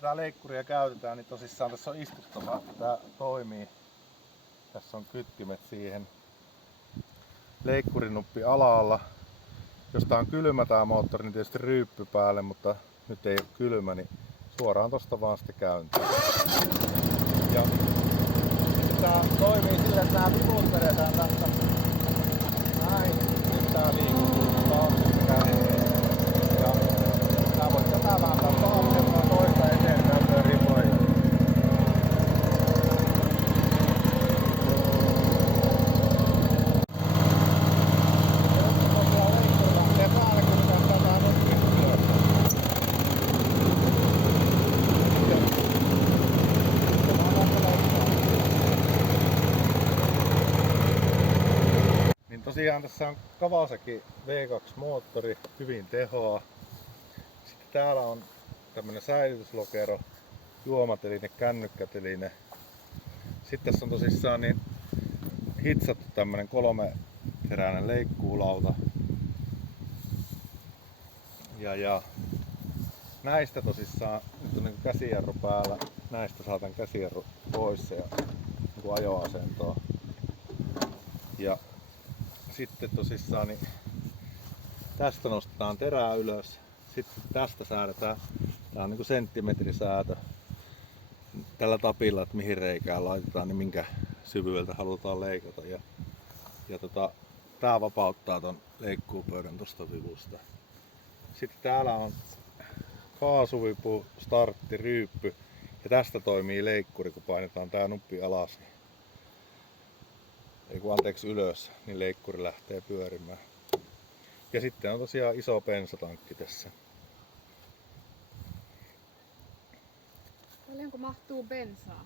tätä leikkuria käytetään, niin tosissaan tässä on istuttavaa, että tää toimii. Tässä on kytkimet siihen. Leikkurinuppi alhaalla. Jos tää on kylmä tää moottori, niin tietysti ryyppy päälle, mutta nyt ei ole kylmä, niin suoraan tosta vaan sitten käyntiin. Ja tää toimii sillä, että nämä vivut vedetään tästä näin. Nyt tää liikkuu. Tää on sitten käyntiin. Ja tää voi tätä vähän taaksemaan toista eteenpäin pyörii paljon. Tosiaan tässä on Kawasaki V2-moottori, hyvin tehoa. Sitten täällä on tämmönen säilytyslokero, juomateline, kännykkäteline. Sitten tässä on tosissaan niin hitsattu tämmönen 3-teräinen leikkuulauta. Ja näistä tosissaan nyt on niin käsijarru päällä. Näistä saa tän käsijarru pois ja niin ajoasentoa. Ja sitten tosissaan niin tästä nostetaan terää ylös. Sitten tästä säädetään, tää on niinku senttimetrisäätö tällä tapilla, että mihin reikään laitetaan, niin minkä syvyydeltä halutaan leikata. Tää vapauttaa ton leikkuupöydän tosta vivusta. Sitten täällä on kaasuvipu, startti, ryyppy ja tästä toimii leikkuri, kun painetaan tää nuppi alas. Anteeksi ylös, niin leikkuri lähtee pyörimään. Ja sitten on tosiaan iso bensatankki tässä. Paljonko mahtuu bensaa?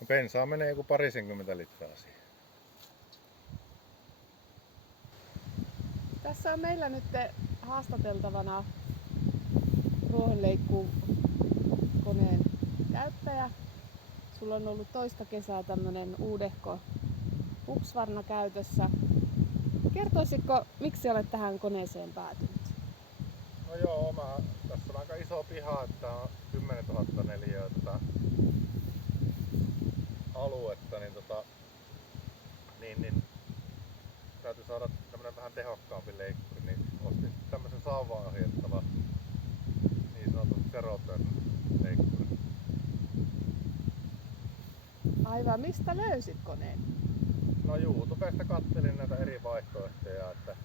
No bensaa menee joku 20 litraa siihen. Tässä on meillä nyt haastateltavana ruohonleikkuukoneen käyttäjä. Sulla on ollut toista kesää tämmönen uudehko Husqvarna käytössä. Kertoisitko, miksi olet tähän koneeseen päätynyt? No joo, tässä on aika iso piha, että on 10 000 neliöä aluetta, niin täytyy saada tämmönen vähän tehokkaampi leikkuri, niin ostin tämmösen sauvaan ohjattava niin sanotun Zeroturn leikkuri. Aivan, mistä löysit koneen? No YouTubesta katselin näitä eri vaihtoehtoja, että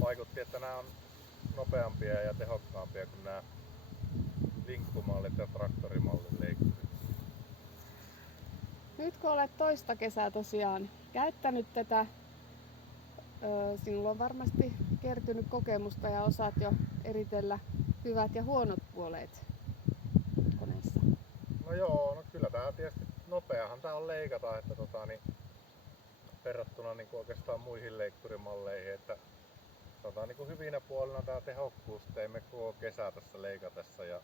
vaikutti, että nämä on nopeampia ja tehokkaampia kuin nämä linkkumallit ja traktorimallin leikkurit. Nyt kun olet toista kesää tosiaan käyttänyt tätä, sinulla on varmasti kertynyt kokemusta ja osaat jo eritellä hyvät ja huonot puolet koneessa. No joo, no kyllä tää tietysti nopeahan tää on leikata, että verrattuna niin oikeastaan muihin leikkurimalleihin, että niin hyvinä puolina tää tehokkuus teimme koko kesä tässä leikatessa ja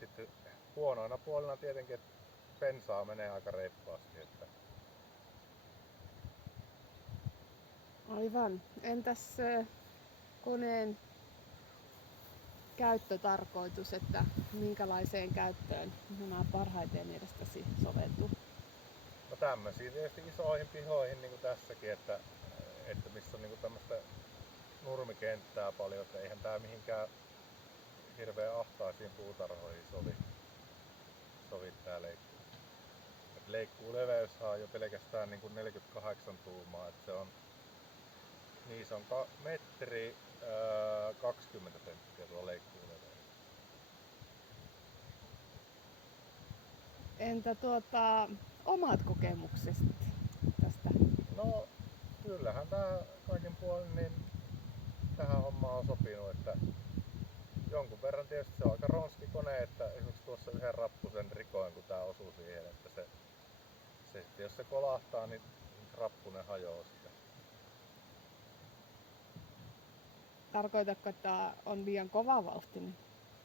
sitten huonoina puolina tietenkin, että bensaa menee aika reippaasti. Että... Aivan. Entäs koneen käyttötarkoitus, että minkälaiseen käyttöön nämä parhaiten mielestäsi soveltuu? No tämmöisiin tietysti isoihin pihoihin niin kuin tässäkin, että missä on niin tämmöistä nurmikenttää paljon, että eihän tää mihinkään hirveän ahtaisiin puutarhoihin sovi tää leikkuu. Leikkuuleveyshän on jo pelkästään niin kuin 48 tuumaa, että se on metri 20 senttiä tuo leikkuuleveys. Entä omat kokemukset tästä? No kyllähän tää kaikin puolin niin tähän hommaan on sopinut, että jonkun verran tietysti se on aika ronski kone, että esimerkiksi tuossa yhden rappusen rikoin kun tää osuu siihen, että se sitten jos se kolahtaa niin rappunen hajoaa sitä. Tarkoitatko, että on liian kova vauhtinen?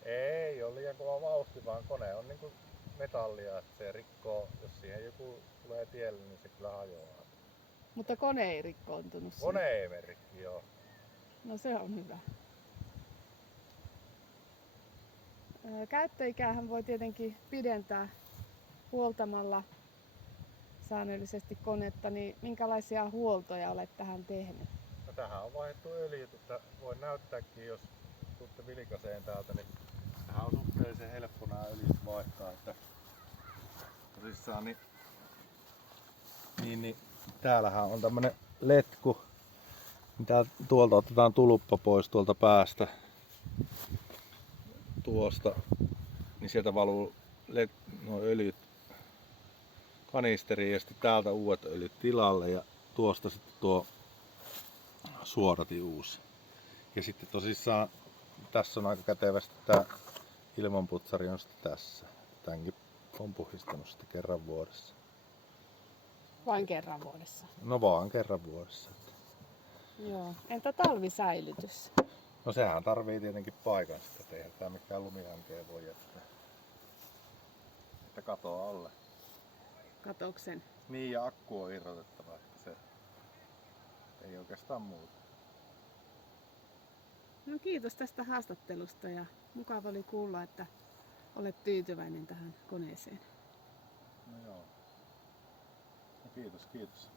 Ei ole liian kova vauhti, vaan kone on niinku metallia, että se rikkoo, jos siihen joku tulee tielle, niin se kyllä hajoaa. Mutta kone ei rikkoontunut. Kone ei mene rikki, joo. No se on hyvä. Käyttöikäähän voi tietenkin pidentää huoltamalla säännöllisesti konetta, niin minkälaisia huoltoja olet tähän tehnyt? No, tähän on vaihdettu öljyt, että voin näyttääkin, jos tuutte vilkaseen täältä, niin tähän on suhteellisen helppo nämä öljyt vaihtaa. Että tosissaan niin täällähän on tämmönen letku. Tuolta otetaan tulppa pois tuolta päästä. Tuosta. Niin sieltä valuu nuo öljyt kanisteriin ja sitten täältä uudet öljyt tilalle ja tuosta sitten tuo suodati uusi. Ja sitten tosissaan tässä on aika kätevästi tää ilmanputsari on sitten tässä. Tämänkin on puhdistanut sitten kerran vuodessa. Vain kerran vuodessa? No vaan kerran vuodessa. Joo. Entä talvisäilytys? No sehän tarvii tietenkin paikan sitten, että eihän tää mikään lumihankeen voi jättää. Että katoa alle. Katoksen. Niin ja akku on irrotettava, että se ei oikeastaan muuta. No kiitos tästä haastattelusta ja mukava oli kuulla, että olet tyytyväinen tähän koneeseen. No joo. No kiitos.